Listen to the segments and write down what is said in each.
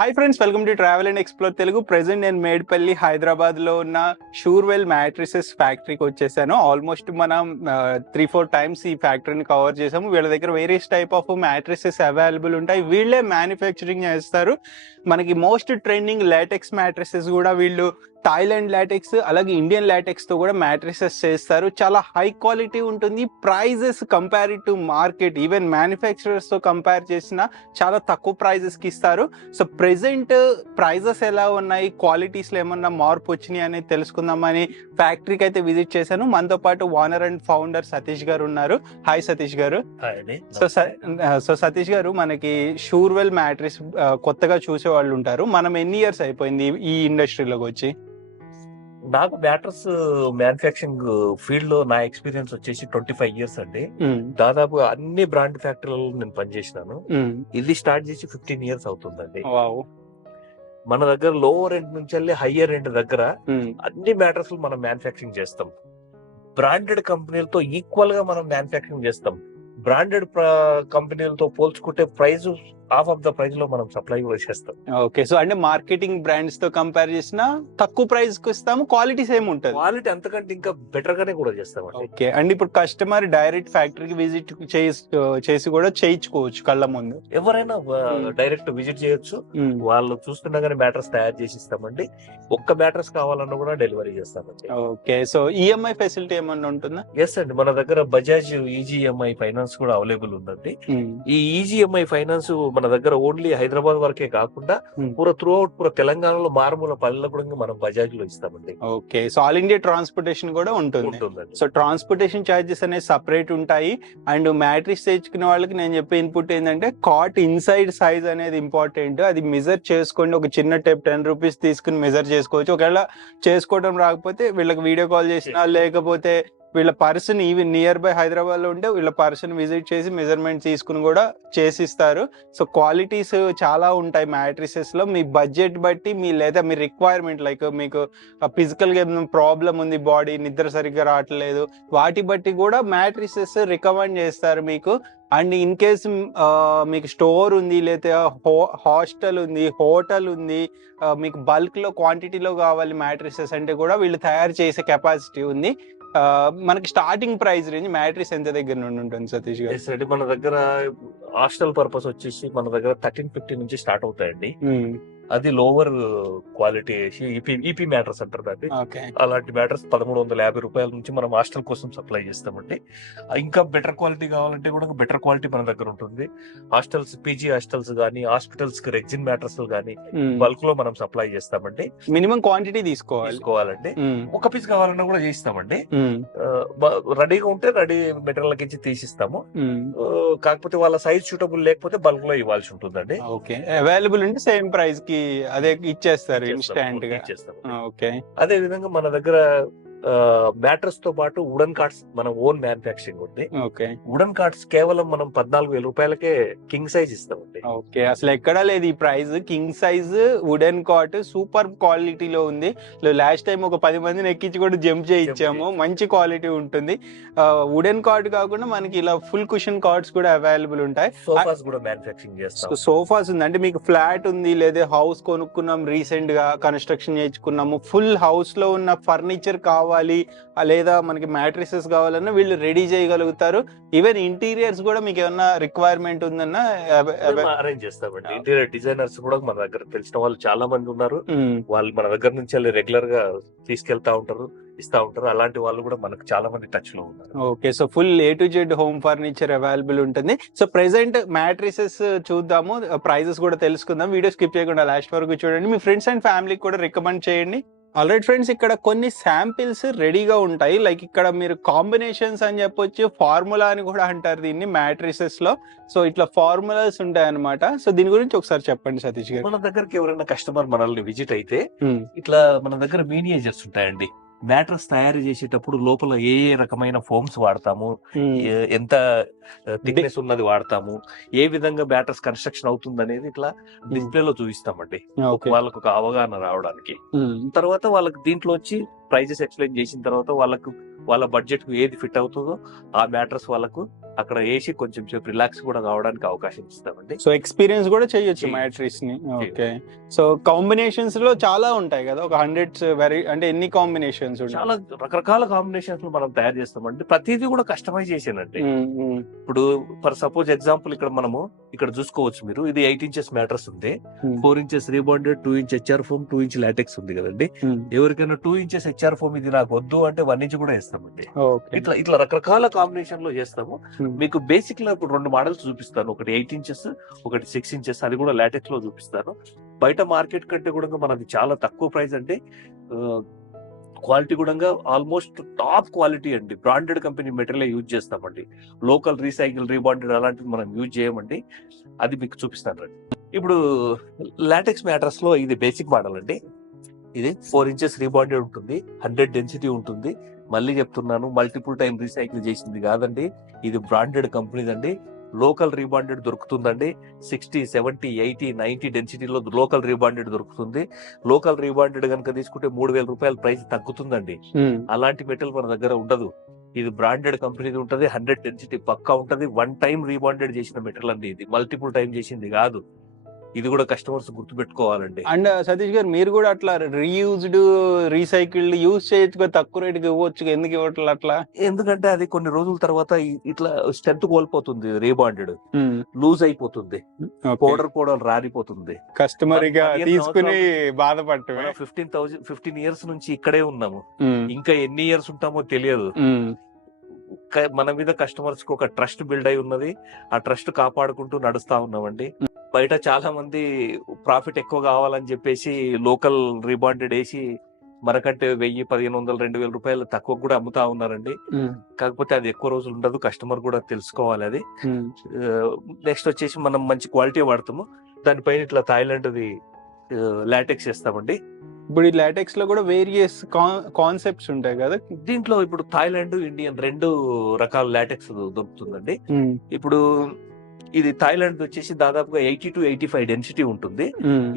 Hi friends, welcome to travel and explore Telugu. Present నేను మేడ్పల్లి హైదరాబాద్లో ఉన్న షూర్వెల్ మ్యాట్రిసెస్ ఫ్యాక్టరీకి వచ్చేసాను. ఆల్మోస్ట్ మనం 3-4 టైమ్స్ ఈ ఫ్యాక్టరీని కవర్ చేసాము. వీళ్ళ దగ్గర various type of matrices available ఉంటాయి. వీళ్ళే మ్యానుఫ్యాక్చరింగ్ చేస్తారు. మనకి మోస్ట్ ట్రెండింగ్ లాటెక్స్ మ్యాట్రిసెస్ కూడా వీళ్ళు థాయిలాండ్ లాటెక్స్ అలాగే ఇండియన్ లాటెక్స్ తో కూడా మ్యాట్రిసెస్ చేస్తారు. చాలా హై క్వాలిటీ ఉంటుంది. Prices compare to market even manufacturers తో కంపేర్ చేసిన చాలా తక్కువ ప్రైజెస్ కి ఇస్తారు. సో ప్రెసెంట్ ప్రైజెస్ ఎలా ఉన్నాయి, క్వాలిటీస్ లో ఏమన్నా మార్పు వచ్చినాయి అనేది తెలుసుకుందామని ఫ్యాక్టరీకి అయితే విజిట్ చేశాను. మనతో పాటు ఓనర్ అండ్ ఫౌండర్ సతీష్ గారు ఉన్నారు. హాయ్ సతీష్ గారు. సో సతీష్ గారు, మనకి షూర్వెల్ మ్యాట్రిస్ కొత్తగా చూసే వాళ్ళు ఉంటారు. మనం ఎన్ని ఇయర్స్ అయిపోయింది ఈ ఇండస్ట్రీలోకి వచ్చి? నాకు బ్యాటర్స్ మ్యానుఫ్యాక్చరింగ్ ఫీల్డ్ లో నా ఎక్స్పీరియన్స్ వచ్చేసి 25 ఇయర్స్ అండి. దాదాపు అన్ని బ్రాండ్ ఫ్యాక్టరీలలో నేను పనిచేసినాను. ఇది స్టార్ట్ చేసి 15 ఇయర్స్ అవుతుందండి. మన దగ్గర లోవర్ ఎండ్ నుంచి వెళ్ళి హయ్యర్ ఎండ్ దగ్గర అన్ని మ్యాటర్స్ మనం మ్యానుఫ్యాక్చరింగ్ చేస్తాం. బ్రాండెడ్ కంపెనీలతో ఈక్వల్ గా మనం మ్యానుఫ్యాక్చరింగ్ చేస్తాం. బ్రాండెడ్ కంపెనీలతో పోల్చుకుంటే price half of the price లో మనం సప్లై కూడా చేస్తాం. ఓకే, సో అంటే మార్కెటింగ్ బ్రాండ్స్ తో కంపేర్ చేసినా తక్కువ ప్రైస్ కి ఇస్తాము, క్వాలిటీ సేమ్ ఉంటుంది. క్వాలిటీ అంతకంటే ఇంకా బెటర్ గానే కూడా చేస్తాం. ఓకే, అండ్ ఇప్పుడు కస్టమర్ డైరెక్ట్ ఫ్యాక్టరీకి విజిట్ చేసి కూడా చేయించుకోవచ్చు కళ్ళ ముందు. ఎవరైనా డైరెక్ట్ విజిట్ చేయొచ్చు. వాళ్ళు చూస్తుండగానే బ్యాటర్స్ తయారు చేసి ఇస్తామండి. ఒక్క బ్యాటర్స్ కావాలన్నా కూడా డెలివరీ చేస్తామండి. ఓకే, సో ఈఎంఐ ఫెసిలిటీ ఏమన్నా ఉంటుందా? ఎస్ అండి, మన దగ్గర బజాజ్ ఈజీఎంఐ ఫైనాన్స్ కూడా అవైలబుల్ ఉందండి. ఈ ఈజీఎంఐ ఫైనాన్స్ మన దగ్గర ఓన్లీ హైదరాబాద్ వరకే కాకుండా త్రూ అవుట్ తెలంగాణలో మారుమూల పల్లెల్లో కూడా మనం బజాజ్ లో ఇస్తామండి. Okay, so all India transportation కూడా ఉంటుంది. సో ట్రాన్స్పోర్టేషన్ చార్జెస్ అనేవి సపరేట్ ఉంటాయి. అండ్ మ్యాట్రిక్స్ తెచ్చుకునే వాళ్ళకి నేను చెప్పే ఇన్పుట్ ఏంటంటే కాట్ ఇన్సైడ్ సైజ్ అనేది ఇంపార్టెంట్. అది మెజర్ చేసుకోండి. ఒక చిన్న టేప్ 10 రూపీస్ తీసుకుని మెజర్ చేసుకోవచ్చు. ఒకవేళ చేసుకోవడం రాకపోతే వీళ్ళకి వీడియో కాల్ చేసినా లేకపోతే వీళ్ళ person even near by Hyderabad లో ఉంటే వీళ్ళ పర్సన్ విజిట్ చేసి మెజర్మెంట్ తీసుకుని కూడా చేసిస్తారు. సో క్వాలిటీస్ చాలా ఉంటాయి మ్యాట్రిసెస్ లో. మీ బడ్జెట్ బట్టి లేదా మీ రిక్వైర్మెంట్, లైక్ మీకు ఫిజికల్ గా ప్రాబ్లం ఉంది, బాడీ నిద్ర సరిగ్గా రావట్లేదు, వాటి బట్టి కూడా మ్యాట్రిసెస్ రికమెండ్ చేస్తారు మీకు. అండ్ ఇన్ కేస్ మీకు స్టోర్ ఉంది, లేదా హాస్టల్ ఉంది, హోటల్ ఉంది, మీకు బల్క్ లో క్వాంటిటీలో కావాలి మ్యాట్రిసెస్ అంటే కూడా వీళ్ళు తయారు చేసే కెపాసిటీ ఉంది. మనకి స్టార్టింగ్ ప్రైస్ రేంజ్ మ్యాట్రిస్ ఎంత దగ్గర నుండి ఉంటుంది సతీష్ గారు? మన దగ్గర హాస్టల్ పర్పస్ వచ్చేసి మన దగ్గర 1350 నుంచి స్టార్ట్ అవుతాయండి. అది లోవర్ క్వాలిటీ ఈపీ మ్యాటర్స్ అంటారు దాన్ని. అలాంటి మ్యాటర్స్ 1350 రూపాయల నుంచి మనం హాస్టల్ కోసం సప్లై చేస్తామండి. ఇంకా బెటర్ క్వాలిటీ కావాలంటే కూడా బెటర్ క్వాలిటీ మన దగ్గర ఉంటుంది. హాస్టల్స్, పీజీ హాస్టల్స్ గానీ, హాస్పిటల్స్ కి రెగ్జిన్ మ్యాటర్స్ గానీ బల్క్ లో మనం సప్లై చేస్తామండి. మినిమం క్వాంటిటీ తీసుకోవాలండి. ఒక పీస్ కావాలన్నా కూడా చేయిస్తామండి. రెడీగా ఉంటే రెడీ మెటీరియల్ కించి తీసిస్తాము. కాకపోతే వాళ్ళ సైజ్ సూటబుల్ లేకపోతే బల్క్ లో ఇవ్వాల్సి ఉంటుందండి. అవైలబుల్ ఉంటే సేమ్ ప్రైస్ కి అదే ఇచ్చేస్తారు ఇన్స్టాంట్ గా. ఓకే, అదే విధంగా మన దగ్గర బ్యాటర్స్ తో పాటు వుడెన్ కార్డ్స్ మన ఓన్ మ్యానుఫ్యాక్చరింగ్ ఉంది. వుడెన్ కార్డ్స్ కేవలం మనం 14,000 రూపాయలకే కింగ్ సైజ్ ఇస్తామండి. ఓకే, అసలు ఎక్కడా లేదు ఈ price. King size wooden card super క్వాలిటీలో ఉంది. లాస్ట్ టైం ఒక 10 మందిని ఎక్కించి కూడా జంప్ చేయించాము. మంచి క్వాలిటీ ఉంటుంది. వుడెన్ కార్డ్ కాకుండా మనకి ఇలా ఫుల్ కుషన్ కార్డ్స్ కూడా అవైలబుల్ ఉంటాయి. సోఫాస్ కూడా మ్యానుఫ్యాక్చరింగ్ చేస్తాం. సోఫాస్ ఉంది అంటే మీకు ఫ్లాట్ ఉంది, లేదా హౌస్ కొనుక్కున్నాం, రీసెంట్ గా కన్స్ట్రక్షన్ చేయించుకున్నాము, ఫుల్ హౌస్ లో ఉన్న ఫర్నిచర్ కావాలి లేదా మనకి మ్యాట్రిసెస్ కావాలన్నా వీళ్ళు రెడీ చేయగలుగుతారు. ఈవెన్ ఇంటీరియర్స్ కూడా మీకు ఏమన్నా రిక్వైర్మెంట్ ఉందన్నా అరేంజ్ చేస్తామండి. ఇంటీరియర్ డిజైనర్స్ కూడా మన దగ్గర తెలిసిన వాళ్ళు చాలా మంది ఉన్నారు. వాళ్ళు మన దగ్గర నుంచి రెగ్యులర్ గా తీసుకెళ్తా ఉంటారు, ఇస్తా ఉంటారు. అలాంటి వాళ్ళు కూడా మనకు చాలా మంది టచ్ లో ఉన్నారు. Okay, so full A to Z home furniture available ఉంటుంది. సో ప్రెసెంట్ మ్యాట్రిసెస్ చూద్దాము, ప్రైజెస్ కూడా తెలుసుకుందాం. వీడియో స్కిప్ చేయకుండా లాస్ట్ వరకు చూడండి. మీ ఫ్రెండ్స్ అండ్ ఫ్యామిలీకి కూడా రికమెండ్ చేయండి. ఆల్రైట్ ఫ్రెండ్స్, ఇక్కడ కొన్ని శాంపిల్స్ రెడీగా ఉంటాయి. లైక్ ఇక్కడ మీరు కాంబినేషన్స్ అని చెప్పొచ్చు, ఫార్ములా అని కూడా అంటారు దీన్ని మ్యాట్రిసెస్ లో. సో ఇట్లా ఫార్ములాస్ ఉంటాయి అనమాట. సో దీని గురించి ఒకసారి చెప్పండి సతీష్ గారు. మన దగ్గరకి ఎవరైనా కస్టమర్ మనల్ని విజిట్ అయితే ఇట్లా మన దగ్గర మీనియేచర్స్ ఉంటాయండి. మ్యాట్రస్ తయారు చేసేటప్పుడు లోపల ఏ ఏ రకమైన ఫోమ్స్ వాడతాము, ఎంత థిక్నెస్ ఉన్నది వాడతాము, ఏ విధంగా బ్యాటర్స్ కన్స్ట్రక్షన్ అవుతుంది అనేది ఇట్లా డిస్ప్లే లో చూపిస్తామండి, వాళ్ళకు ఒక అవగాహన రావడానికి. తర్వాత వాళ్ళకి దీంట్లో వచ్చి ప్రైజెస్ ఎక్స్ప్లెయిన్ చేసిన తర్వాత వాళ్ళకు వాళ్ళ బడ్జెట్ కు ఏది ఫిట్ అవుతుందో ఆ మ్యాట్రస్ వాళ్ళకు అక్కడ వేసి కొంచెం సేపు రిలాక్స్ కూడా కావడానికి అవకాశం ఇస్తామండి. సో ఎక్స్పీరియన్స్ కూడా చేయొచ్చు చేయొచ్చు. మ్యాట్రిక్స్ ని. ఓకే. సో కాంబినేషన్స్ లో చాలా ఉంటాయి కదా, ఒక 100 అంటే ఎన్ని కాంబినేషన్స్ ఉంటాయి? చాలా రకరకాల కాంబినేషన్స్ మనం తయారు చేస్తామండి. ప్రతిదీ కూడా కస్టమైజేషన్ అండి. ఇప్పుడు ఫర్ సపోజ్ ఎగ్జాంపుల్ ఇక్కడ చూసుకోవచ్చు మీరు, ఇది 8 ఇంచెస్ మ్యాట్రస్ ఉంది, 4 inches rebonded, 2 inch HR foam, 2 inch LaTeX ఉంది కదండి. ఎవరికైనా 2 ఇంచెస్ హెచ్ఆర్ ఫోమ్ ఇది నాకు వద్దు అంటే 1 ఇంచ్ కూడా ఇస్తామండి. ఇట్లా రకరకాల కాంబినేషన్ లో చేస్తాము. మీకు బేసిక్ లో ఇప్పుడు 2 మోడల్స్ చూపిస్తాను, ఒకటి 8 ఇంచెస్, ఒకటి 6 ఇంచెస్, అది కూడా లాటెక్స్ లో చూపిస్తాను. బయట మార్కెట్ కంటే కూడా మనది చాలా తక్కువ ప్రైస్ అంటే, క్వాలిటీ కూడా ఆల్మోస్ట్ టాప్ క్వాలిటీ అండి. బ్రాండెడ్ కంపెనీ మెటీరియల్ యూజ్ చేస్తామండి. లోకల్ రీసైకిల్ రీబాండెడ్ అలాంటివి మనం యూజ్ చేయమండి. అది మీకు చూపిస్తాను రండి. ఇప్పుడు లాటెక్స్ మ్యాట్రస్ లో ఇది బేసిక్ మోడల్ అండి. ఇది 4 ఇంచెస్ రీబాండెడ్ ఉంటుంది, 100 డెన్సిటీ ఉంటుంది. మళ్ళీ చెప్తున్నాను, మల్టిపుల్ టైం రీసైకిల్ చేసింది కాదండి. ఇది బ్రాండెడ్ కంపెనీదండి. లోకల్ రీబాండెడ్ దొరుకుతుందండి. 60, 70, 80, 90 డెన్సిటీలో లోకల్ రీబాండెడ్ దొరుకుతుంది. లోకల్ రీబాండెడ్ కనుక తీసుకుంటే 3,000 రూపాయల ప్రైస్ తగ్గుతుందండి. అలాంటి మెటీరియల్ మన దగ్గర ఉండదు. ఇది బ్రాండెడ్ కంపెనీది ఉంటది, 100 డెన్సిటీ పక్కా ఉంటది. 1 టైం రీబాండెడ్ చేసిన మెటీరియల్ అండి, ఇది మల్టిపుల్ టైం చేసింది కాదు. ఇది కూడా కస్టమర్స్ గుర్తు పెట్టుకోవాలండి. అండ్ సతీష్ గారు, మీరు కూడా అట్లా రీయూజ్డ్ రీసైకిల్డ్ యూజ్ చేయొచ్చు, తక్కువ రేటుకి ఇవ్వచ్చు, ఎందుకు ఇవ్వట్లేదు అట్లా? ఎందుకంటే అది కొన్ని రోజుల తర్వాత ఇట్లా స్ట్రెంత్ కోల్పోతుంది, రీబాండెడ్ లూజ్ అయిపోతుంది, పౌడర్ రారిపోతుంది. కస్టమర్ గా తీసుకుని బాధపడటమే. 15 ఇయర్స్ నుంచి ఇక్కడే ఉన్నాము, ఇంకా ఎన్ని ఇయర్స్ ఉంటామో తెలియదు. మన మీద కస్టమర్స్ కి ఒక ట్రస్ట్ బిల్డ్ అయి ఉన్నది. ఆ ట్రస్ట్ కాపాడుకుంటూ నడుస్తా ఉన్నామండి. బయట చాలా మంది ప్రాఫిట్ ఎక్కువ కావాలని చెప్పేసి లోకల్ రీబాండెడ్ వేసి మనకంటే 1000, 1500, 2000 రూపాయలు తక్కువ కూడా అమ్ముతా ఉన్నారండి. కాకపోతే అది ఎక్కువ రోజులు ఉండదు, కస్టమర్ కూడా తెలుసుకోవాలి అది. నెక్స్ట్ వచ్చేసి మనం మంచి క్వాలిటీ వాడతాము. దానిపైన ఇట్లా థాయిలాండ్ లాటెక్స్ వేస్తామండి. ఇప్పుడు ఈ లాటెక్స్ లో కూడా వేరియస్ కాన్సెప్ట్స్ ఉంటాయి కదా. దీంట్లో ఇప్పుడు థాయిలాండ్, ఇండియన్ 2 రకాల లాటెక్స్ దొరుకుతుందండి. ఇప్పుడు ఇది థాయిలాండ్ వచ్చేసి దాదాపుగా 80 to 85 డెన్సిటీ ఉంటుంది.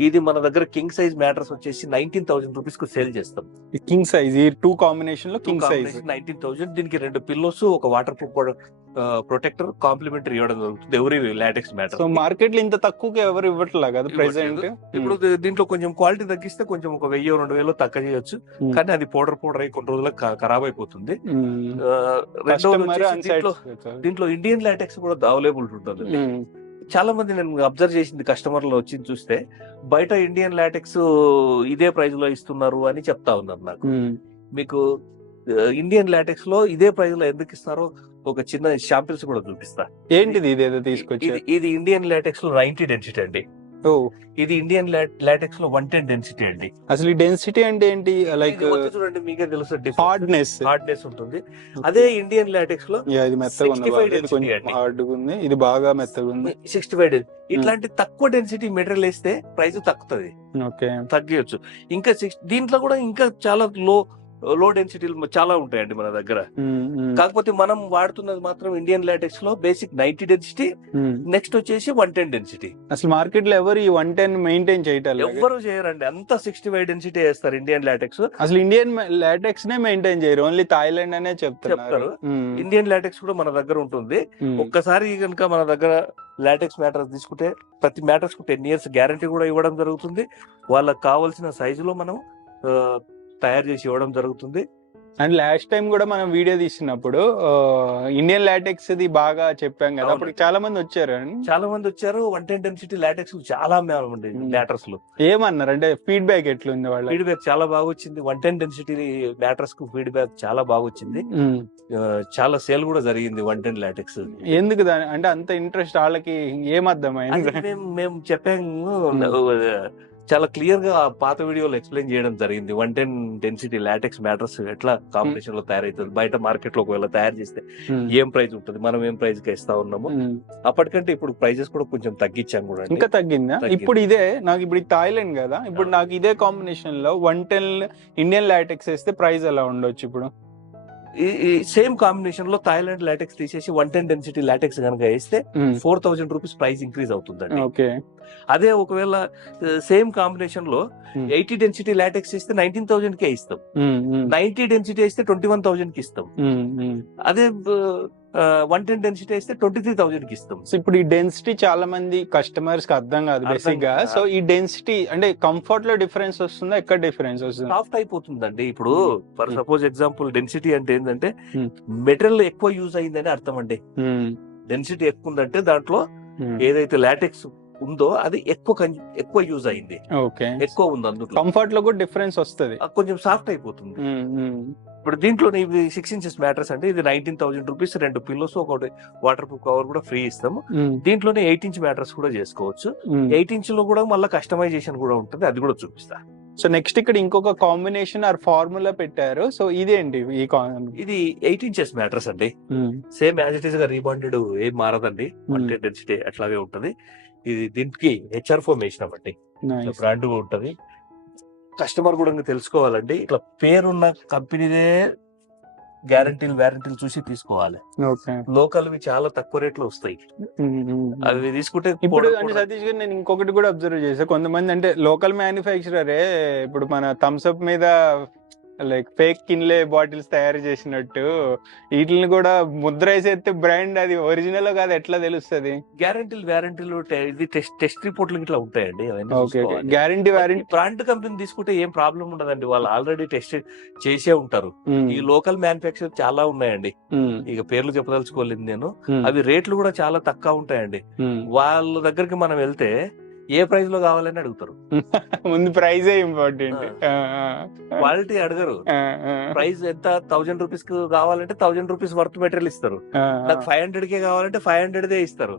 ఇది మన దగ్గర కింగ్ సైజ్ మ్యాట్రస్ వచ్చేసి 19,000 రూపీస్ కు సేల్ చేస్తాం. కింగ్ సైజ్ ఈ 2 కాంబినేషన్ లో కింగ్ సైజ్ 19,000. దీనికి 2 పిల్లోస్, ఒక వాటర్ ప్రూఫ్ ప్రొటెక్టర్ కాంప్లిమెంటరీ ఇవ్వడం జరుగుతుంది ఎవరి లాటెక్స్ మ్యాటర్. సో మార్కెట్ లో ఇంత తక్కువకి ఎవరు ఇవ్వట్లేదు కదా ప్రెసెంట్. ఇప్పుడు దీంట్లో కొంచెం క్వాలిటీ తగ్గిస్తే కొంచెం ఒక 1000-2000 తక్కువ చేయొచ్చు, కానీ అది పౌడర్ అయ్యి కొన్ని రోజులకు ఖరాబ్ అయిపోతుంది. దీంట్లో ఇండియన్ లాటెక్స్ కూడా అవైలబుల్ ఉంటుంది. చాలా మంది నేను అబ్జర్వ్ చేసింది, కస్టమర్లు వచ్చి చూస్తే బయట ఇండియన్ లాటెక్స్ ఇదే ప్రైస్ లో ఇస్తున్నారు అని చెప్తా ఉన్నారు నాకు. మీకు ఇండియన్ లాటెక్స్ లో ఇదే ప్రైస్ లో ఎందుకు ఇస్తారో ఒక చిన్న శాంపిల్స్ కూడా చూపిస్తా. ఏంటిది ఇదేదో తీసుకొచ్చి? ఇది ఇండియన్ లాటెక్స్ లో 90 డెన్సిటీ అండి. ఇది ఇండియన్ లాటెక్స్ లో 110 డెన్సిటీ అండి. అసలు ఈ డెన్సిటీ అంటే ఏంటి? లైక్ చూడండి, మీకే తెలుసు, హార్డ్నెస్ ఉంటుంది. అదే ఇండియన్ లాటెక్స్ లో ఇది మెత్తగా ఉంది, హార్డ్గా ఉంది, ఇది బాగా మెత్తగా ఉంది. 65. ఇట్లాంటి తక్కువ డెన్సిటీ మెటీరియల్ వేస్తే ప్రైస్ తగ్గుతుంది, తగ్గచ్చు. ఇంకా దీంట్లో కూడా ఇంకా చాలా లో డెన్సిటీలు చాలా ఉంటాయండి మన దగ్గర. కాకపోతే మనం వాడుతున్నది మాత్రం ఇండియన్ లాటెక్స్ లో బేసిక్ 90 డెన్సిటీ, నెక్స్ట్ వచ్చేసి 110 డెన్సిటీ. అసలు మార్కెట్ లో ఎవరు ఈ 110 మెయింటైన్ చేయటం ఎవరు చేయరండి, అంతా 65 డెన్సిటీ వేస్తారు ఇండియన్ లాటెక్స్. అసలు ఇండియన్ లాటెక్స్ నే మెయింటైన్ చేయరు, ఓన్లీ థాయిలాండ్ అనే చెప్తారు. ఇండియన్ లాటెక్స్ కూడా మన దగ్గర ఉంటుంది. ఒక్కసారి కనుక మన దగ్గర లాటెక్స్ మ్యాటర్స్ తీసుకుంటే ప్రతి మ్యాటర్స్ కు 10 years గ్యారంటీ కూడా ఇవ్వడం జరుగుతుంది. వాళ్ళకి కావాల్సిన సైజులో మనం తయారు చేసి ఇవ్వడం జరుగుతుంది. అండ్ లాస్ట్ టైం కూడా మనం వీడియో తీసినప్పుడు ఇండియన్ లాటెక్స్ ది బాగా చెప్పాం కదా, అప్పుడు చాలా మంది వచ్చారు. 110 డెన్సిటీ లాటెక్స్ చాలా మ్యాటర్స్ లో ఏమన్నారు అంటే ఫీడ్బ్యాక్ ఎట్లుంది? వాళ్ళ ఫీడ్బ్యాక్ చాలా బాగా వచ్చింది. 110 డెన్సిటీ మ్యాటర్స్ కు ఫీడ్బ్యాక్ చాలా బాగా వచ్చింది. చాలా సేల్ కూడా జరిగింది 110 లాటెక్స్. ఎందుకు అంటే అంత ఇంట్రెస్ట్ వాళ్ళకి ఏమర్థమైంది? మేము చెప్పాము, చాలా క్లియర్ గా పాత వీడియోలో ఎక్స్ప్లెయిన్ చేయడం జరిగింది. 110 డెన్సిటీ లాటెక్స్ మ్యాటర్స్ ఎట్లా కాంబినేషన్ లో తయారైతుంది, బయట మార్కెట్ లో ఒకవేళ తయారు చేస్తే ఏం ప్రైస్ ఉంటుంది, మనం ఏం ప్రైస్ కి ఇస్తా ఉన్నాము. అప్పటికంటే ఇప్పుడు ప్రైజెస్ కూడా కొంచెం తగ్గించాం కూడా. ఇంకా తగ్గిందా? ఇప్పుడు ఇదే నాకు ఇప్పుడు థాయిలాండ్ కదా, ఇప్పుడు నాకు ఇదే కాంబినేషన్ లో 110 ఇండియన్ లాటెక్స్ వేస్తే ప్రైస్ ఎలా ఉండొచ్చు? ఇప్పుడు ఈ సేమ్ కాంబినేషన్ లో థాయిలాండ్ లాటెక్స్ తీసేసి 110 డెన్సిటీ లాటెక్స్ కనుక వేస్తే 4000 రూపీస్ ప్రైస్ ఇంక్రీజ్ అవుతుందండి. ఓకే. అదే ఒకవేళ సేమ్ కాంబినేషన్ లో 80 డెన్సిటీ లాటెక్స్ ఇస్తే 19,000 కే ఇస్తాం. 90 డెన్సిటీ ఇస్తే 21,000 కి ఇస్తాం. అదే 110 డెన్సిటీ ఇస్తే 23,000 కి ఇస్తాం. సో ఇప్పుడు ఈ డెన్సిటీ చాలా మంది కస్టమర్స్ కి అర్థం కాదు బేసిక్ గా. సో ఈ డెన్సిటీ అంటే కంఫర్ట్ లో డిఫరెన్స్ వస్తుందా, ఎక్కడ డిఫరెన్స్ వస్తుంది? సాఫ్ట్ అయిపోతుందండి. ఇప్పుడు ఫర్ సపోజ్ ఎగ్జాంపుల్ డెన్సిటీ అంటే ఏంటంటే మెటీరియల్ ఎక్కువ యూజ్ అయిందని అర్థం అండి. డెన్సిటీ ఎక్కువ ఉందంటే దాంట్లో ఏదైతే లాటెక్స్ ఉందో అది ఎక్కువ యూజ్ అయింది, ఎక్కువ ఉంది, అందులో కంఫర్ట్ లో కూడా డిఫరెన్స్ వస్తుంది, కొంచెం సాఫ్ట్ అయిపోతుంది. ఇప్పుడు దీంట్లో ఇది 6 ఇంచెస్ మ్యాట్రెస్ అండి. ఇది 19,000 రూపీస్, 2 పిల్లోస్, ఒకటి వాటర్ ప్రూఫ్ కవర్ కూడా ఫ్రీ ఇస్తాము. దీంట్లోనే 8 ఇంచ్ మ్యాట్రెస్ కూడా చేసుకోవచ్చు. 8 ఇంచ్ లో కూడా మళ్ళీ కస్టమైజేషన్ కూడా ఉంటుంది, అది కూడా చూపిస్తా. సో నెక్స్ట్ ఇక్కడ ఇంకొక కాంబినేషన్ ఆర్ ఫార్ములా పెట్టారు. సో ఇదేంటి? ఇది 8 ఇంచెస్ మ్యాట్రెస్ అండి. సేమ్ యాజ్ ఇట్ ఈస్ గా రీబాండెడ్ ఏం మారదండి, 110 డెన్సిటీ అట్లాగే ఉంటది. ఇది దీనికి హెచ్ఆర్ ఫోమ్ వేసినామండి, బ్రాండ్ ఉంటది. కస్టమర్ కూడా తెలుసుకోవాలండి, ఇట్లా పేరున్న కంపెనీదే వారంటీలు చూసి తీసుకోవాలి. లోకల్ చాలా తక్కువ రేట్లో వస్తాయి, అవి తీసుకుంటే. ఇప్పుడు అంటే సతీష్ గారు నేను ఇంకొకటి కూడా అబ్జర్వ్ చేసా, కొంతమంది అంటే లోకల్ మ్యానుఫ్యాక్చరరే ఇప్పుడు మన థమ్స్అప్ మీద లైక్ ఫేక్ కిన్లే బాటిల్స్ తయారు చేసినట్టు వీటిని కూడా ముద్ర వేసేస్తే బ్రాండ్ అది ఒరిజినల్ కాదు ఎట్లా తెలుస్తుంది? వారంటీలు ఇది టెస్ట్ రిపోర్ట్లు ఇట్లా ఉంటాయండి. గ్యారంటీ బ్రాండ్ కంపెనీ తీసుకుంటే ఏం ప్రాబ్లం ఉండదండి, వాళ్ళు ఆల్రెడీ టెస్ట్ చేసే ఉంటారు. ఈ లోకల్ మ్యానుఫ్యాక్చర్ చాలా ఉన్నాయండి, ఇక పేర్లు చెప్పదలుచుకోలేదు నేను. అవి రేట్లు కూడా చాలా తక్కువ ఉంటాయండి. వాళ్ళ దగ్గరికి మనం వెళ్తే ఏ ప్రైస్ లో కావాలని అడుగుతారు. ముందు ప్రైస్ ఇంపార్టెంట్, క్వాలిటీ అడగరు. ప్రైస్ ఎంత 1000 రూపీస్ కు కావాలంటే 1000 రూపీస్ వర్త్ మెటీరియల్ ఇస్తారు. నాకు 500 కే కావాలంటే 500 ఇస్తారు.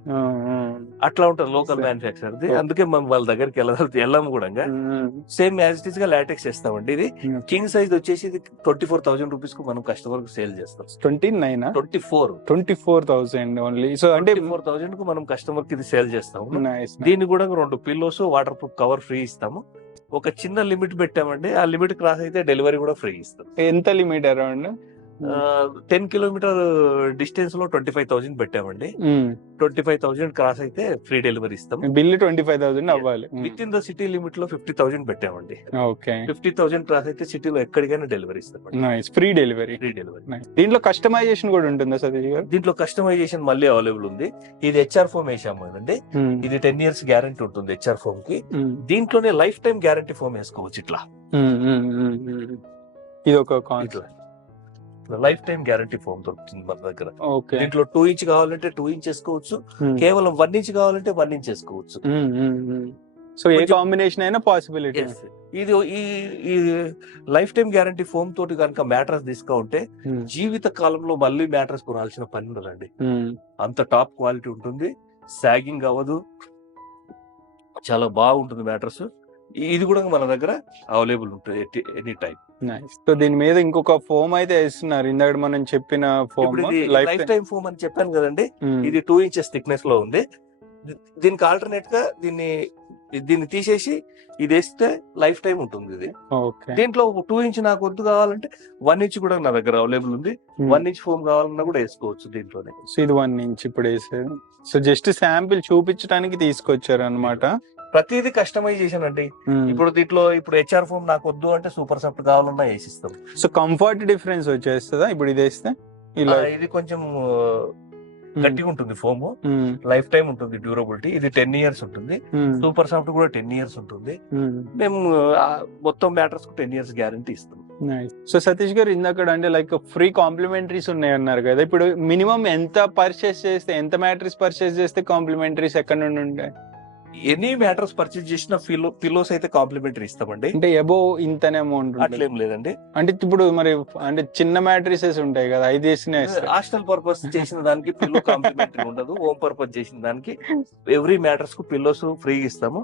అట్లా ఉంటుంది లోకల్ మ్యానుఫ్యాక్చర్. అందుకే మనం వాళ్ళ దగ్గరికి వెళ్ళాము కూడా. సేమ్ యాజ్ ఇట్ ఈస్ గా లాటెక్స్ చేస్తామండి. ఇది కింగ్ సైజ్ వచ్చేసి 24,000 రూపీస్ కు మనం కస్టమర్ కు సేల్ చేస్తాం. 24,000 ఓన్లీ. సో అంటే 24,000 కు మనం కస్టమర్ కి ఇది సేల్ చేస్తాము. దీన్ని కూడా 2 pillows, water proof cover free ఇస్తాము. ఒక చిన్న లిమిట్ పెట్టామండి, ఆ లిమిట్ క్రాస్ అయితే డెలివరీ కూడా ఫ్రీ ఇస్తాం. ఎంత లిమిట్? అరౌండ్ 10 కిలోమీటర్ డిస్టెన్స్ లో 25,000 పెట్టామండి. 25,000 క్రాస్ అయితే ఫ్రీ డెలివరీ ఇస్తాం. బిల్ 25,000 అవ్వాలి. With in the city limit లో 50,000 పెట్టామండి. 50,000 క్రాస్ అయితే సిటీలో ఎక్కడికైనా డెలివరీ ఇస్తాం. Free delivery. దీంట్లో కస్టమైజేషన్ కూడా ఉంటుందా సతీష్ గారు? దీంట్లో కస్టమైజేషన్ మళ్ళీ అవైలబుల్ ఉంది. ఇది హెచ్ఆర్ ఫోమ్ వేసాము అండి. ఇది 10 years గ్యారంటీ ఉంటుంది హెచ్ఆర్ ఫోమ్ కి. దీంట్లోనే లైఫ్ టైం గ్యారంటీ ఫోమ్ వేసుకోవచ్చు. ఇట్లా ఇది ఒక లైఫ్ టైం గ్యారంటీ ఫోమ్ దొరుకుతుంది మన దగ్గర. దీంట్లో 2 ఇంచ్ కావాలంటే 2 ఇంచ్ వేసుకోవచ్చు, కేవలం 1 ఇంచ్ కావాలంటే 1 ఇంచ్ వేసుకోవచ్చు. సో ఏ కాంబినేషన్ అయినా పాసిబిలిటీ. ఇది ఈ లైఫ్ టైం గ్యారంటీ ఫోమ్ తోటి కనుక మ్యాట్రస్ తీసుకుంటే జీవిత కాలంలో మళ్ళీ మ్యాట్రస్ కొనాల్సిన పని ఉండదండి. అంత టాప్ క్వాలిటీ ఉంటుంది, సాగింగ్ అవ్వదు, చాలా బాగుంటుంది మ్యాట్రస్. ఇది కూడా మన దగ్గర అవైలబుల్ ఉంటుంది ఎనీ టైం. సో దీని మీద ఇంకొక ఫోమ్ అయితే వేస్తున్నారు, ఇందాక మనం చెప్పిన ఫోమ్ లైఫ్ టైం ఫోమ్ అని చెప్పాను కదండి. ఇది 2 ఇంచెస్ థిక్నెస్ లో ఉంది. దీనికి ఆల్టర్నేట్ గా దీన్ని తీసేసి ఇది వేస్తే లైఫ్ టైం ఉంటుంది. ఇది దీంట్లో 2 ఇంచ్ నాకు వద్దు కావాలంటే 1 ఇంచ్ కూడా నా దగ్గర అవైలబుల్ ఉంది. 1 ఇంచ్ ఫోమ్ కావాలన్నా కూడా వేసుకోవచ్చు దీంట్లోనే. సో ఇది 1 ఇంచ్ ఇప్పుడు వేసేది. సో జస్ట్ శాంపిల్ చూపించడానికి తీసుకొచ్చారు అనమాట. ప్రతిదీ కస్టమైజేషన్ అండి. ఇప్పుడు దీంట్లో హెచ్ఆర్ ఫోమ్ నాకు వద్దు అంటే సూపర్ సాఫ్ట్ కావాలన్నా వేసిస్తాం. సో కంఫర్ట్ డిఫరెన్స్ వచ్చేస్తుందా ఇప్పుడు ఇది వేస్తే? ఇది కొంచెం గట్టిగా ఉంటుంది ఫోమ్, లైఫ్ టైం ఉంటుంది డ్యూరబిలిటీ. ఇది 10 years ఉంటుంది. సూపర్ సాఫ్ట్ కూడా 10 years ఉంటుంది. మేము మొత్తం మ్యాటర్స్ కు 10 years గ్యారంటీ ఇస్తాం. సో సతీష్ గారు ఇందాక అంటే లైక్ ఫ్రీ కాంప్లిమెంటరీస్ ఉన్నాయి అన్నారు కదా, ఇప్పుడు మినిమం ఎంత పర్చేస్ చేస్తే, ఎంత మ్యాట్రిక్స్ పర్చేస్ చేస్తే కాంప్లిమెంటరీస్ ఎక్కడ నుండి ఉంటాయి? ఎనీ మ్యాటర్స్ పర్చేజ్ చేసిన పిల్లోస్ అయితే కాంప్లిమెంటరీ ఇస్తామండి. అంటే ఎబో ఇంతనే అమౌంట్ అట్లేం లేదండి. అంటే ఇప్పుడు మరి అంటే చిన్న మ్యాట్రిసెస్ ఉంటాయి కదా, అవి చేసిన హాస్టల్ పర్పస్ చేసిన దానికి పిల్లో కాంప్లిమెంటరీ ఉండదు. హోమ్ పర్పస్ చేసిన దానికి ఎవ్రీ మ్యాటర్స్ కు పిల్లోస్ ఫ్రీ ఇస్తాము.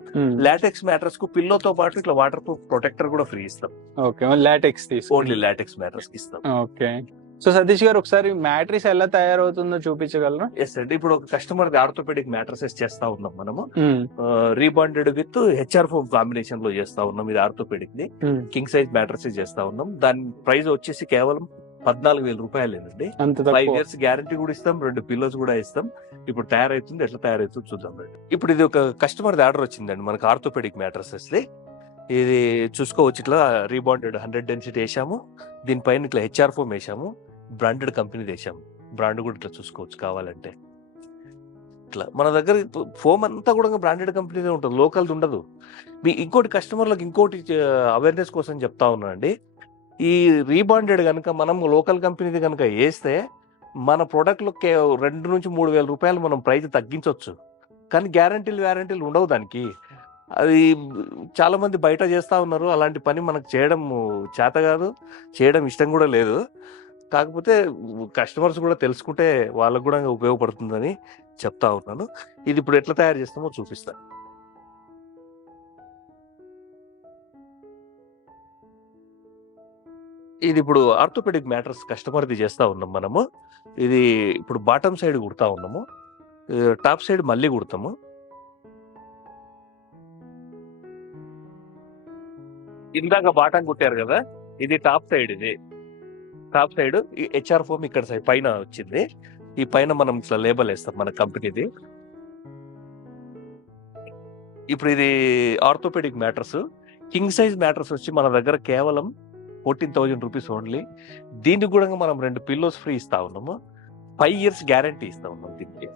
లాటెక్స్ మ్యాటర్స్ కు పిల్లోతో పాటు ఇట్లా వాటర్ ప్రూఫ్ ప్రొటెక్టర్ కూడా ఫ్రీ ఇస్తాం. Okay, LaTeX only LaTeX matters కి ఇస్తాం. ఓకే. సో సతీష్ గారు ఒకసారి మ్యాట్రిక్స్ ఎలా తయారవుతుందో చూపించగలరా? ఎస్ అండి. ఇప్పుడు ఒక కస్టమర్ ఆర్థోపెడిక్ మ్యాట్రసెస్ చేస్తా ఉన్నాం మనము. Rebonded with HR foam combination లో చేస్తా ఉన్నాం. ఇది ఆర్థోపెడిక్ ని కింగ్ సైజ్ మ్యాట్రసెస్ చేస్తా ఉన్నాం. దాని ప్రైస్ వచ్చేసి కేవలం 14,000 రూపాయలేనండి. అంత 5 తక్కువ. years గ్యారంటీ కూడా ఇస్తాం, 2 పిల్లోస్ కూడా ఇస్తాం. ఇప్పుడు తయారైతుంది, ఎట్లా తయారైతుందో చూద్దాం రండి. ఇప్పుడు ఇది ఒక కస్టమర్ ఆర్డర్ వచ్చిందండి మనకు, ఆర్థోపెడిక్ మ్యాట్రసెస్. ఇది చూసుకోవచ్చు, ఇట్లా రీబాండెడ్ 100 డెన్సిటీ వేసాము, దీనిపైన ఇట్లా హెచ్ఆర్ ఫోమ్ వేసాము, బ్రాండెడ్ కంపెనీది వేసాము. బ్రాండ్ కూడా ఇట్లా చూసుకోవచ్చు కావాలంటే. ఇట్లా మన దగ్గర ఫోమ్ అంతా కూడా బ్రాండెడ్ కంపెనీదే ఉంటుంది, లోకల్ది ఉండదు. ఇంకోటి కస్టమర్లకు ఇంకోటి అవేర్నెస్ కోసం చెప్తా ఉన్నా అండి, ఈ రీబాండెడ్ కనుక మనం లోకల్ కంపెనీది కనుక వేస్తే మన ప్రోడక్ట్లో 2 నుంచి 3,000 రూపాయలు మనం ప్రైస్ తగ్గించవచ్చు. కానీ వ్యారంటీలు ఉండవు దానికి. అది చాలా మంది బయట చేస్తా ఉన్నారు, అలాంటి పని మనకు చేయడం చేత కాదు, చేయడం ఇష్టం కూడా లేదు. కాకపోతే కస్టమర్స్ కూడా తెలుసుకుంటే వాళ్ళకు కూడా ఉపయోగపడుతుందని చెప్తా ఉన్నాను. ఇది ఇప్పుడు ఎట్లా తయారు చేస్తామో చూపిస్తాను. ఇది ఇప్పుడు ఆర్థోపెడిక్ మ్యాట్రస్ కస్టమర్ది చేస్తా ఉన్నాం మనము. ఇది ఇప్పుడు బాటమ్ సైడ్ కుడతా ఉన్నాము, టాప్ సైడ్ మళ్ళీ కుడతాము. ఇందాక బాటం కుట్టారు కదా, ఇది టాప్ సైడ్. ఇది టాప్ సైడ్ హెచ్ఆర్ ఫోమ్ ఇక్కడ సైడ్ పైన వచ్చింది. ఈ పైన మనం ఇట్లా లేబుల్ వేస్తాం మన కంపెనీది. ఇప్పుడు ఇది orthopaedic mattress, king size mattress వచ్చి మన దగ్గర కేవలం 14,000 రూపీస్ ఓన్లీ. దీనికి కూడా మనం 2 పిల్లోస్ ఫ్రీ ఇస్తా ఉన్నాము, 5 years గ్యారంటీ ఇస్తా ఉన్నాం దీనికి.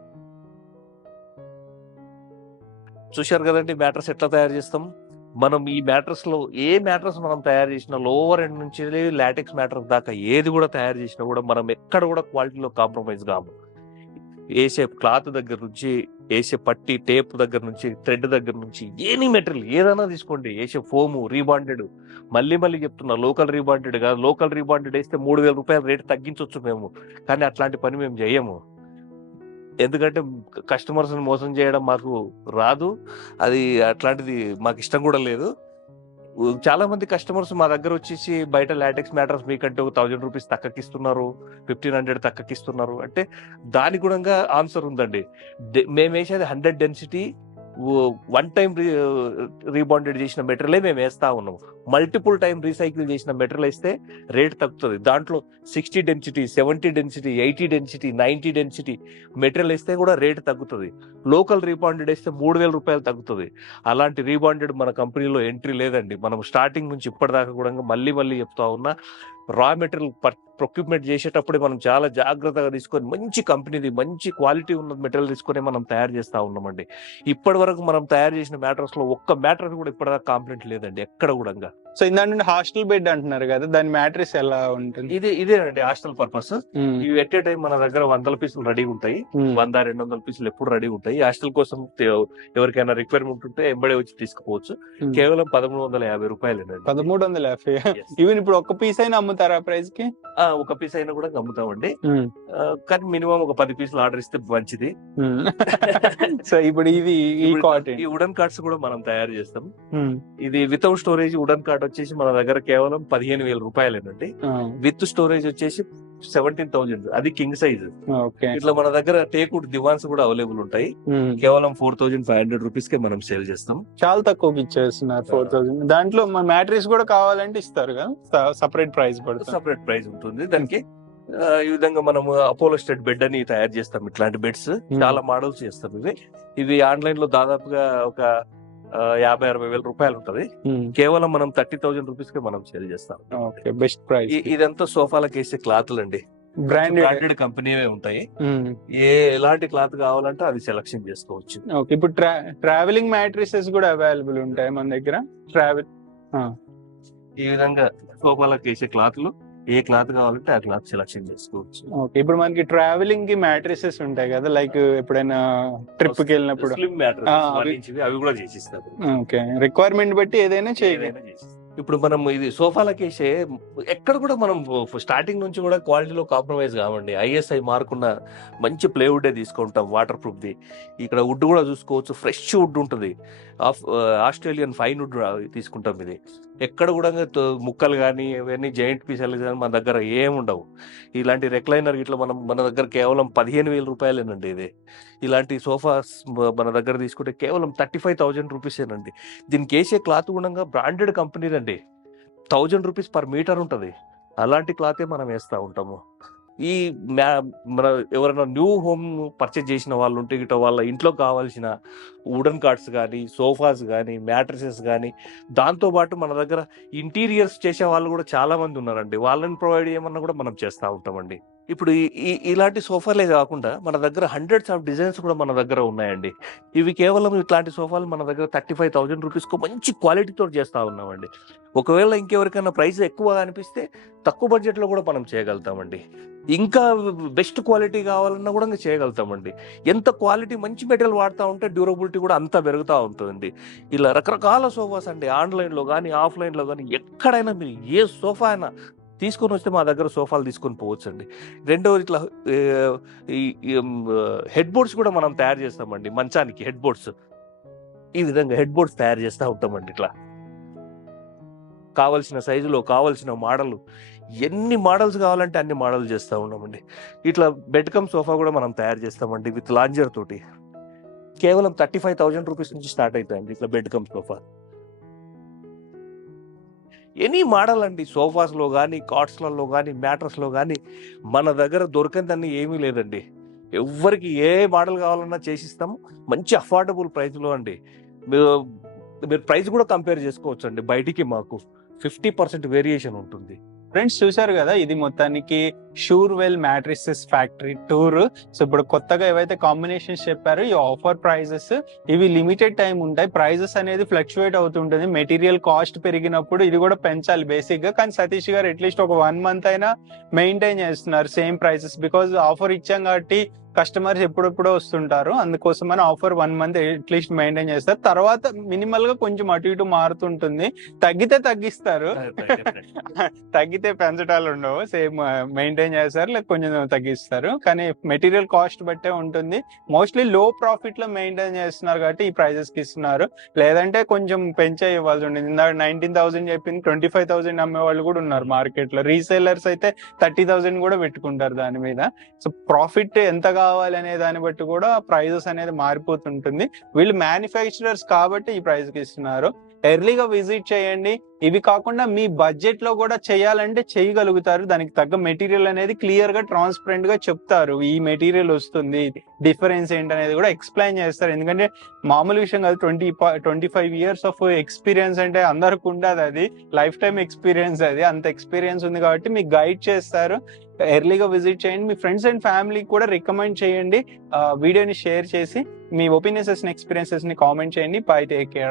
చూశారు కదండి మ్యాట్రస్ ఎట్లా తయారు చేస్తాం మనం. ఈ మ్యాట్రస్ లో ఏ మ్యాట్రస్ మనం తయారు చేసినా, లోవర్ ఎండ్ నుంచి లాటెక్స్ మ్యాట్రస్ దాకా ఏది కూడా తయారు చేసినా కూడా మనం ఎక్కడ కూడా క్వాలిటీలో కాంప్రమైజ్ కాము. వేసే క్లాత్ దగ్గర నుంచి, వేసే పట్టి టేప్ దగ్గర నుంచి, థ్రెడ్ దగ్గర నుంచి, ఎనీ మెటీరియల్ ఏదైనా తీసుకోండి, వేసే ఫోము రీబాండెడ్. మళ్ళీ చెప్తున్నా, లోకల్ రీబాండెడ్ కాదు. లోకల్ రీబాండెడ్ వేస్తే 3,000 రూపాయలు రేటు తగ్గించవచ్చు మేము, కానీ అట్లాంటి పని మేము చేయము. ఎందుకంటే కస్టమర్స్ మోసం చేయడం మాకు రాదు, అది అట్లాంటిది మాకు ఇష్టం కూడా లేదు. చాలా మంది కస్టమర్స్ మా దగ్గర వచ్చేసి బయట లాటెక్స్ మ్యాటర్స్ మీకంటే 1,000 రూపీస్ తక్కకిస్తున్నారు, 1,500 తక్కకిస్తున్నారు అంటే దానికి కూడా ఆన్సర్ ఉందండి. మేము వేసేది 100 డెన్సిటీ 1 టైం రీబాండెడ్ చేసిన మెటీరియలే మేము వేస్తా ఉన్నాము. మల్టిపుల్ టైం రీసైకిల్ చేసిన మెటీరియల్ వేస్తే రేట్ తగ్గుతుంది. దాంట్లో 60 density, 70 density, 80 density, 90 density material వేస్తే కూడా రేట్ తగ్గుతుంది. లోకల్ రీబాండెడ్ వేస్తే 3,000 రూపాయలు తగ్గుతుంది. అలాంటి రీబాండెడ్ మన కంపెనీలో ఎంట్రీ లేదండి. మనం స్టార్టింగ్ నుంచి ఇప్పటిదాకా కూడా మళ్ళీ చెప్తా ఉన్నా, రా మెటీరియల్ ప్రొక్యూర్మెంట్ చేసేటప్పుడే మనం చాలా జాగ్రత్తగా తీసుకొని మంచి కంపెనీది, మంచి క్వాలిటీ ఉన్న మెటీరియల్ తీసుకొని మనం తయారు చేస్తా ఉన్నామండి. ఇప్పటి వరకు మనం తయారు చేసిన మ్యాటర్స్ లో ఒక్క మ్యాటర్ కూడా ఇప్పటిదాకా కాంప్లైంట్ లేదండి ఎక్కడ కూడా. సో ఇందాక హాస్టల్ బెడ్ అంటున్నారు కదా, దాని మ్యాట్రిక్స్ ఎలా ఉంటుంది? ఇదేనండి హాస్టల్ పర్పస్. ఇవి ఎట్ ఏ టైం మన దగ్గర 100 పీసులు రెడీ ఉంటాయి, 100-200 పీసులు ఎప్పుడు రెడీ ఉంటాయి. హాస్టల్ కోసం ఎవరికైనా రిక్వైర్మెంట్ ఉంటే ఎంబడే వచ్చి తీసుకుపోవచ్చు. కేవలం 1,350 రూపాయలేనండి. 1,350. ఈవెన్ ఇప్పుడు ఒక పీస్ అయినా అమ్ముతారా ప్రైస్ కి? ఒక పీస్ అయినా కూడా అమ్ముతామండి, కానీ మినిమం ఒక 10 పీసులు ఆర్డర్ ఇస్తే మంచిది. సో ఇప్పుడు ఇది ఈ వుడెన్ కార్డ్స్ కూడా మనం తయారు చేస్తాం. ఇది వితౌట్ స్టోరేజ్ వుడెన్ కార్డ్ వచ్చేసి మన దగ్గర కేవలం 15,000 రూపాయలేనండి. విత్ స్టోరేజ్ వచ్చేసి 17,000, అది కింగ్ సైజ్. ఇట్లా మన దగ్గర టేకుడ్ దివాన్స్ కూడా అవైలబుల్ ఉంటాయి. కేవలం 4,500 రూపీస్ కే మనం సేల్ చేస్తాం. చాలా తక్కువ ఇచ్చేస్తున్నారు 4,000. దాంట్లో మన మ్యాట్రిక్స్ కూడా కావాలంటే ఇస్తారు కదా, సపరేట్ ప్రైస్ పడుతుంది. సపరేట్ ప్రైస్ ఉంటుంది దానికి. ఈ విధంగా మనము అపోలో స్టేట్ బెడ్ అని తయారు చేస్తాం. ఇట్లాంటి బెడ్స్ చాలా మోడల్స్ చేస్తాం. ఇవి ఆన్లైన్ లో దాదాపుగా ఒక 50-60 వేల రూపాయలు ఉంటది. కేవలం మనం 30,000 రూపీస్ కే మనం సేల్ చేస్తాం. Best price. ఇదంతా సోఫాలకు వేసే క్లాత్లు అండి, బ్రాండెడ్ కంపెనీ ఉంటాయి. ఎలాంటి క్లాత్ కావాలంటే అది సెలక్షన్ చేసుకోవచ్చు. ఇప్పుడు ట్రావెలింగ్ మ్యాట్రిసెస్ కూడా అవైలబుల్ ఉంటాయి మన దగ్గర. ఈ విధంగా సోఫాలకు వేసే క్లాత్లు ఏ క్లాత్ కావాలంటే ఆ క్లాత్ సెలక్షన్ చేసుకోవచ్చు. ఇప్పుడు మనకి ట్రావెలింగ్ కి మ్యాట్రిసెస్ ఉంటాయి కదా, లైక్ ఎప్పుడైనా ట్రిప్ కి వెళ్ళినప్పుడు స్లిమ్ మ్యాట్రిసెస్ అవి కూడా చేసిస్తారు. రిక్వైర్మెంట్ బట్టి ఏదైనా చేయగలరు. ఇప్పుడు మనం ఇది సోఫాలకి వేసే ఎక్కడ కూడా మనం స్టార్టింగ్ నుంచి కూడా క్వాలిటీలో కాంప్రమైజ్ కావండి. ISI మార్కున్న మంచి ప్లేవుడ్ తీసుకుంటాం, వాటర్ ప్రూఫ్ ది. ఇక్కడ వుడ్ కూడా చూసుకోవచ్చు, ఫ్రెష్ వుడ్ ఉంటుంది. ఆస్ట్రేలియన్ ఫైన్ వుడ్ తీసుకుంటాం. ఇది ఎక్కడ కూడా ముక్కలు కానీ ఇవన్నీ జాయింట్ పీసాలు కానీ మన దగ్గర ఏముండవు. ఇలాంటి రెక్లైనర్ ఇట్లా మన దగ్గర కేవలం 15,000 రూపాయలేనండి. ఇది ఇలాంటి సోఫాస్ మన దగ్గర తీసుకుంటే కేవలం 35,000 రూపీసేనండి. దీనికి వేసే క్లాత్ గుణంగా బ్రాండెడ్ కంపెనీ అండి. 1,000 రూపీస్ పర్ మీటర్ ఉంటుంది. అలాంటి క్లాతే మనం వేస్తూ ఉంటాము. ఈ మన ఎవరైనా న్యూ హోమ్ పర్చేజ్ చేసిన వాళ్ళు ఉంటే గిట్ట వాళ్ళ ఇంట్లో కావాల్సిన వుడెన్ కార్డ్స్ కానీ, సోఫాస్ కానీ, మ్యాట్రసెస్ కానీ, దాంతోపాటు మన దగ్గర ఇంటీరియర్స్ చేసే వాళ్ళు కూడా చాలా మంది ఉన్నారండి. వాళ్ళని ప్రొవైడ్ చేయమన్నా కూడా మనం చేస్తూ ఉంటామండి. ఇప్పుడు ఇలాంటి సోఫాలే కాకుండా మన దగ్గర హండ్రెడ్స్ ఆఫ్ డిజైన్స్ కూడా మన దగ్గర ఉన్నాయండి. ఇవి కేవలం ఇట్లాంటి సోఫాలు మన దగ్గర 35,000 రూపీస్కు మంచి క్వాలిటీతో చేస్తూ ఉన్నామండి. ఒకవేళ ఇంకెవరికైనా ప్రైస్ ఎక్కువ అనిపిస్తే తక్కువ బడ్జెట్లో కూడా మనం చేయగలుగుతామండి. ఇంకా బెస్ట్ క్వాలిటీ కావాలన్నా కూడా ఇంకా చేయగలుగుతామండి. ఎంత క్వాలిటీ మంచి మెటీరియల్ వాడుతూ ఉంటే డ్యూరబిలిటీ కూడా అంత పెరుగుతూ ఉంటుందండి. ఇలా రకరకాల సోఫాస్ అండి, ఆన్లైన్లో కానీ ఆఫ్లైన్లో కానీ ఎక్కడైనా మీరు ఏ సోఫా అయినా తీసుకొని వస్తే మా దగ్గర సోఫాలు తీసుకొని పోవచ్చండి. రెండవది ఇట్లా హెడ్ బోర్డ్స్ కూడా మనం తయారు చేస్తామండి. మంచానికి హెడ్ బోర్డ్స్, ఈ విధంగా హెడ్ బోర్డ్స్ తయారు చేస్తూ ఉంటామండి. ఇట్లా కావలసిన సైజులో కావలసిన మోడల్, ఎన్ని మోడల్స్ కావాలంటే అన్ని మోడల్ చేస్తూ ఉన్నామండి. ఇట్లా బెడ్ కమ్ సోఫా కూడా మనం తయారు చేస్తామండి విత్ లాంజర్ తోటి. కేవలం 35,000 రూపీస్ నుంచి స్టార్ట్ అవుతాయండి ఇట్లా bed come sofa. Any model అండి, సోఫాస్లో కానీ, కాట్స్లలో కానీ, మ్యాట్రస్లో కానీ మన దగ్గర దొరకందని ఏమీ లేదండి. ఎవ్వరికి ఏ మోడల్ కావాలన్నా చేసిస్తాము మంచి అఫోర్డబుల్ ప్రైస్లో అండి. మీరు ప్రైస్ కూడా కంపేర్ చేసుకోవచ్చు అండి. బయటికి మాకు 50% వేరియేషన్ ఉంటుంది. ఫ్రెండ్స్ చూసారు కదా, ఇది మొత్తానికి షూర్వెల్ మ్యాట్రిసెస్ ఫ్యాక్టరీ టూర్. సో ఇప్పుడు కొత్తగా ఏవైతే కాంబినేషన్స్ చెప్పారో ఈ ఆఫర్ ప్రైజెస్ ఇవి లిమిటెడ్ టైం ఉంటాయి. ప్రైజెస్ అనేది ఫ్లక్చువేట్ అవుతుంటుంది. మెటీరియల్ కాస్ట్ పెరిగినప్పుడు ఇది కూడా పెంచాలి బేసిక్ గా. కానీ సతీష్ గారు అట్లీస్ట్ ఒక 1 month అయినా మెయింటైన్ చేస్తున్నారు సేమ్ ప్రైసెస్. బికాజ్ ఆఫర్ ఇచ్చాం కాబట్టి కస్టమర్స్ ఎప్పుడెప్పుడో వస్తుంటారు, అందుకోసమని ఆఫర్ 1 month అట్లీస్ట్ మెయింటైన్ చేస్తారు. తర్వాత మినిమల్ గా కొంచెం అటు ఇటు మారుతుంటుంది. తగ్గితే తగ్గిస్తారు, తగ్గితే పెంచడాలు ఉండవు. సేమ్ మెయింటైన్ చేస్తారు, లేక కొంచెం తగ్గిస్తారు. కానీ మెటీరియల్ కాస్ట్ బట్టే ఉంటుంది. మోస్ట్లీ లో ప్రాఫిట్ లో మెయింటైన్ చేస్తున్నారు కాబట్టి ఈ ప్రైజెస్ కి ఇస్తున్నారు. లేదంటే కొంచెం పెంచే ఇవ్వాల్సి ఉంటుంది. ఇందాక 19,000 చెప్పింది 25,000 అమ్మే వాళ్ళు కూడా ఉన్నారు మార్కెట్ లో. రీసేలర్స్ అయితే 30,000 కూడా పెట్టుకుంటారు దాని మీద. సో ప్రాఫిట్ ఎంత కావాలి అనే దాన్ని బట్టి కూడా ప్రైజెస్ అనేది మారిపోతుంటుంది. వీళ్ళు మ్యానుఫ్యాక్చరర్స్ కాబట్టి ఈ ప్రైస్ కి ఇస్తున్నారు. ఎర్లీగా విజిట్ చేయండి. ఇవి కాకుండా మీ బడ్జెట్ లో కూడా చేయాలంటే చేయగలుగుతారు. దానికి తగ్గ మెటీరియల్ అనేది క్లియర్ గా ట్రాన్స్పరెంట్ గా చెప్తారు. ఈ మెటీరియల్ వస్తుంది, డిఫరెన్స్ ఏంటనేది కూడా ఎక్స్ప్లెయిన్ చేస్తారు. ఎందుకంటే మామూలు విషయం కాదు. 25 years ఆఫ్ ఎక్స్పీరియన్స్ అంటే అందరికి ఉండదు, అది లైఫ్ టైం ఎక్స్పీరియన్స్. అది అంత ఎక్స్పీరియన్స్ ఉంది కాబట్టి మీకు గైడ్ చేస్తారు. ఎర్లీగా విజిట్ చేయండి. మీ ఫ్రెండ్స్ అండ్ ఫ్యామిలీకి కూడా రికమెండ్ చేయండి. వీడియోని షేర్ చేసి మీ ఒపీనియన్స్, ఎక్స్పీరియన్సెస్ ని కామెంట్ చేయండి. By, take care.